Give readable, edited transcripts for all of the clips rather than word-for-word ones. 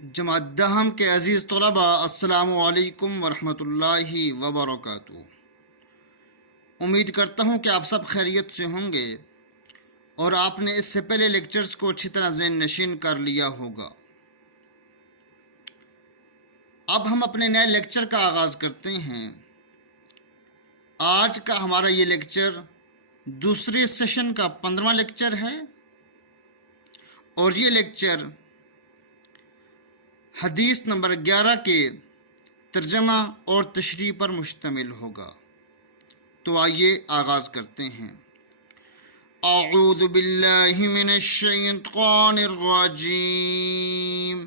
جماعت دہم کے عزیز طلباء، السلام علیکم ورحمۃ اللہ وبرکاتہ۔ امید کرتا ہوں کہ آپ سب خیریت سے ہوں گے اور آپ نے اس سے پہلے لیکچرز کو اچھی طرح ذہن نشین کر لیا ہوگا۔ اب ہم اپنے نئے لیکچر کا آغاز کرتے ہیں۔ آج کا ہمارا یہ لیکچر دوسرے سیشن کا 15واں لیکچر ہے اور یہ لیکچر حدیث نمبر 11 کے ترجمہ اور تشریح پر مشتمل ہوگا۔ تو آئیے آغاز کرتے ہیں۔ اعوذ باللہ من الشیطان الرجیم،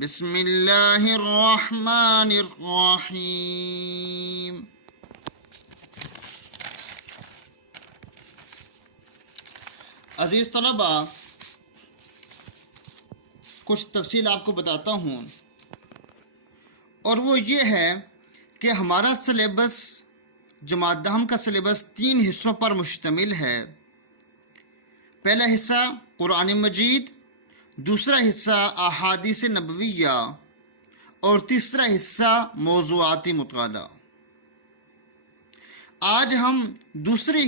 بسم اللہ الرحمن الرحیم۔ عزیز طلباء، کچھ تفصیل آپ کو بتاتا ہوں، اور وہ یہ ہے کہ ہمارا سلیبس، جماعت دہم کا سلیبس 3 حصوں پر مشتمل ہے۔ پہلا حصہ قرآن مجید، دوسرا حصہ احادیث نبویہ اور تیسرا حصہ موضوعاتی مطالعہ۔ آج ہم دوسرے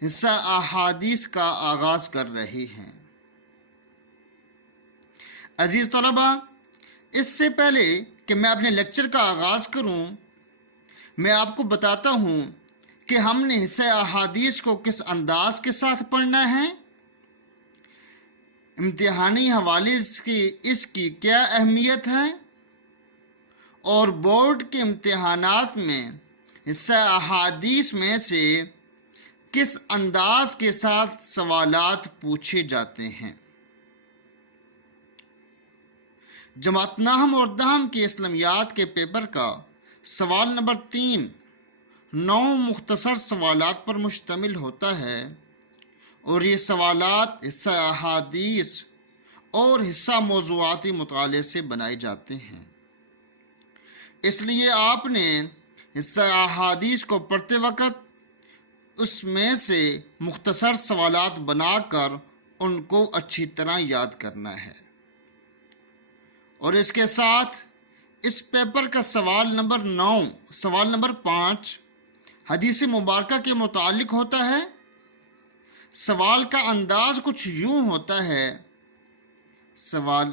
حصہ احادیث کا آغاز کر رہے ہیں۔ عزیز طلباء، اس سے پہلے کہ میں اپنے لیکچر کا آغاز کروں، میں آپ کو بتاتا ہوں کہ ہم نے حصہ احادیث کو کس انداز کے ساتھ پڑھنا ہے، امتحانی حوالے سے اس کی کیا اہمیت ہے، اور بورڈ کے امتحانات میں حصہ احادیث میں سے کس انداز کے ساتھ سوالات پوچھے جاتے ہیں۔ جماعت نحم اور دہم کی اسلامیات کے پیپر کا سوال نمبر 3 9 مختصر سوالات پر مشتمل ہوتا ہے، اور یہ سوالات حصہ احادیث اور حصہ موضوعاتی مطالعے سے بنائے جاتے ہیں۔ اس لیے آپ نے حصہ احادیث کو پڑھتے وقت اس میں سے مختصر سوالات بنا کر ان کو اچھی طرح یاد کرنا ہے۔ اور اس کے ساتھ اس پیپر کا سوال نمبر 5 حدیث مبارکہ کے متعلق ہوتا ہے۔ سوال کا انداز کچھ یوں ہوتا ہے: سوال،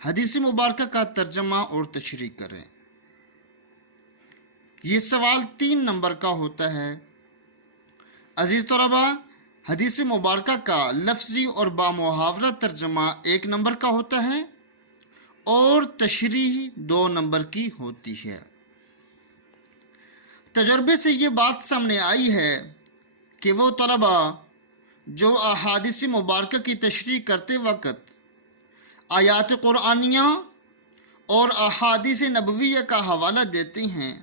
حدیث مبارکہ کا ترجمہ اور تشریح کریں۔ یہ سوال 3 نمبر کا ہوتا ہے۔ عزیز طلباء، حدیث مبارکہ کا لفظی اور بامحاورہ ترجمہ 1 نمبر کا ہوتا ہے اور تشریح 2 نمبر کی ہوتی ہے۔ تجربے سے یہ بات سامنے آئی ہے کہ وہ طلباء جو احادیث مبارکہ کی تشریح کرتے وقت آیات قرآنیہ اور احادیث نبویہ کا حوالہ دیتے ہیں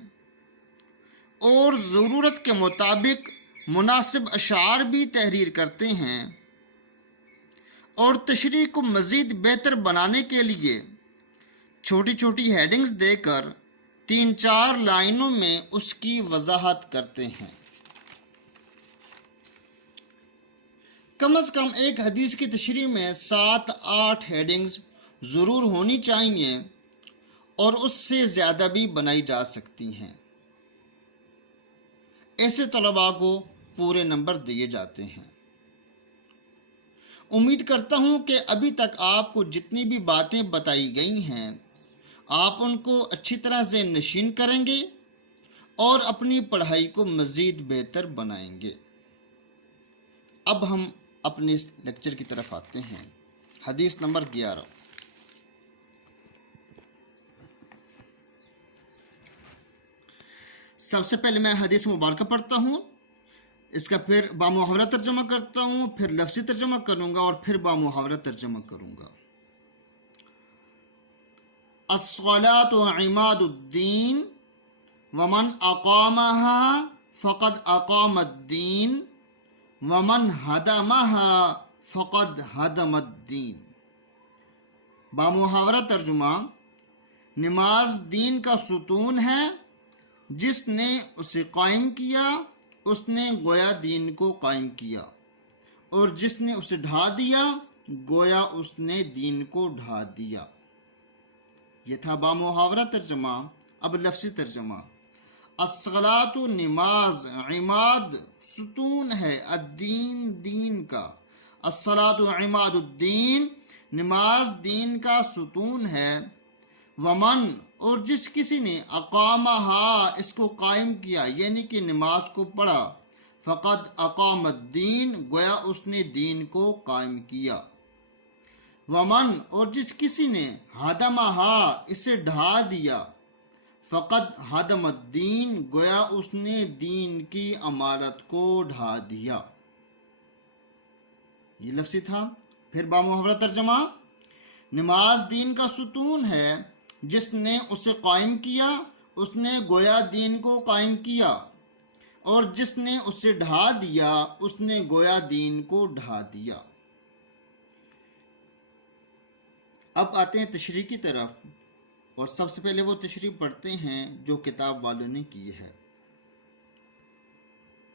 اور ضرورت کے مطابق مناسب اشعار بھی تحریر کرتے ہیں، اور تشریح کو مزید بہتر بنانے کے لیے چھوٹی چھوٹی ہیڈنگز دے کر 3-4 لائنوں میں اس کی وضاحت کرتے ہیں۔ کم از کم ایک حدیث کی تشریح میں 7-8 ہیڈنگز ضرور ہونی چاہیے، اور اس سے زیادہ بھی بنائی جا سکتی ہیں۔ ایسے طلباء کو پورے نمبر دیے جاتے ہیں۔ امید کرتا ہوں کہ ابھی تک آپ کو جتنی بھی باتیں بتائی گئی ہیں، آپ ان کو اچھی طرح ذہن نشین کریں گے اور اپنی پڑھائی کو مزید بہتر بنائیں گے۔ اب ہم اپنے اس لیکچر کی طرف آتے ہیں۔ حدیث نمبر 11۔ سب سے پہلے میں حدیث مبارکہ پڑھتا ہوں، اس کا پھر بامحاورہ ترجمہ کرتا ہوں، پھر لفظی ترجمہ کروں گا اور پھر بامحاورہ ترجمہ کروں گا۔ الصلاة عماد الدین ومن اقامها فقد اقام الدین ومن ہدمها فقد ہدم الدین۔ بامحاورہ ترجمہ: نماز دین کا ستون ہے، جس نے اسے قائم کیا اس نے گویا دین کو قائم کیا، اور جس نے اسے ڈھا دیا گویا اس نے دین کو ڈھا دیا۔ یہ تھا بامحاورہ ترجمہ. اب لفظی ترجمہ. الصلاۃ نماز، عماد ستون ہے، الدین دین کا. الصلاۃ عماد الدین، نماز دین کا ستون ہے. ومن، اور جس کسی نے اقامہا، اس کو قائم کیا یعنی کہ نماز کو پڑھا. فقد اقام الدین، گویا اس نے دین کو قائم کیا. ومن، اور جس کسی نے ہدمہا، اسے ڈھا دیا. فقد ہدم الدین، گویا اس نے دین کی عمارت کو ڈھا دیا. یہ لفظی تھا. پھر بامحاورہ ترجمہ. نماز دین کا ستون ہے، جس نے اسے قائم کیا اس نے گویا دین کو قائم کیا، اور جس نے اسے ڈھا دیا اس نے گویا دین کو ڈھا دیا. اب آتے ہیں تشریح کی طرف، اور سب سے پہلے وہ تشریح پڑھتے ہیں جو کتاب والوں نے کی ہے.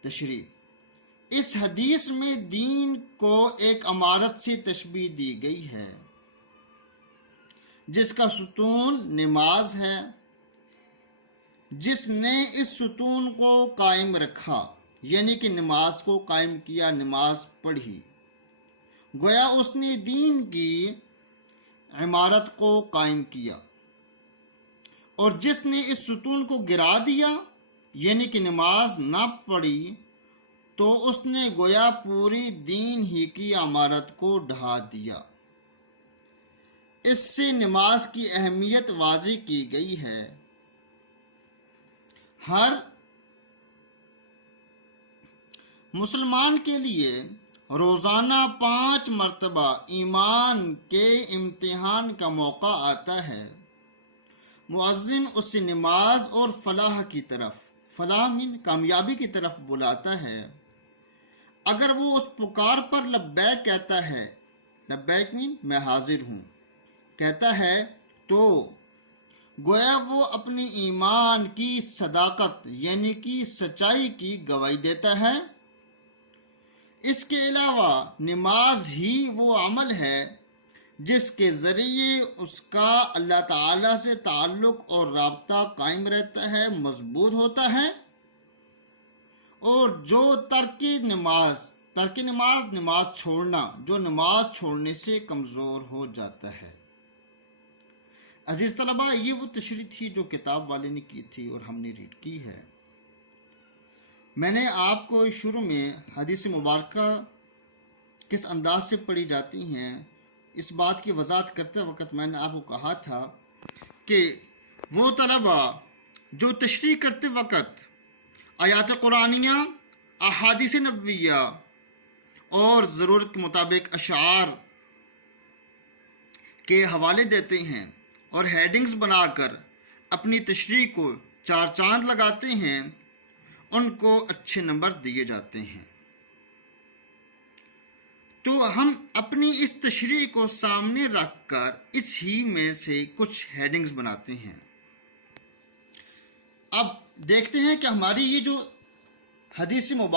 تشریح. اس حدیث میں دین کو ایک عمارت سے تشبیہ دی گئی ہے جس کا ستون نماز ہے. جس نے اس ستون کو قائم رکھا یعنی کہ نماز کو قائم کیا، نماز پڑھی، گویا اس نے دین کی عمارت کو قائم کیا. اور جس نے اس ستون کو گرا دیا یعنی کہ نماز نہ پڑھی تو اس نے گویا پوری دین ہی کی عمارت کو ڈھا دیا. اس سے نماز کی اہمیت واضح کی گئی ہے. ہر مسلمان کے لیے روزانہ 5 مرتبہ ایمان کے امتحان کا موقع آتا ہے. مؤذن اسے نماز اور فلاح کی طرف، فلاح من کامیابی کی طرف بلاتا ہے. اگر وہ اس پکار پر لبیک کہتا ہے، لبیک من میں حاضر ہوں کہتا ہے، تو گویا وہ اپنے ایمان کی صداقت یعنی کہ سچائی کی گواہی دیتا ہے. اس کے علاوہ نماز ہی وہ عمل ہے جس کے ذریعے اس کا اللہ تعالیٰ سے تعلق اور رابطہ قائم رہتا ہے، مضبوط ہوتا ہے. اور جو ترک نماز، نماز چھوڑنا، جو نماز چھوڑنے سے کمزور ہو جاتا ہے. عزیز طلباء، یہ وہ تشریح تھی جو کتاب والے نے کی تھی اور ہم نے ریڈ کی ہے. میں نے آپ کو شروع میں حدیث مبارکہ کس انداز سے پڑھی جاتی ہیں اس بات کی وضاحت کرتے وقت میں نے آپ کو کہا تھا کہ وہ طلباء جو تشریح کرتے وقت آیات قرآنیہ، احادیث نبویہ اور ضرورت کے مطابق اشعار کے حوالے دیتے ہیں اور ہیڈنگز بنا کر اپنی تشریح کو 4 چاند لگاتے ہیں، ان کو اچھے نمبر دیے جاتے ہیں. تو ہم اپنی اس تشریح کو سامنے رکھ کر اس ہی میں سے کچھ ہیڈنگز بناتے ہیں. اب دیکھتے ہیں کہ ہماری یہ جو حدیث مبارکہ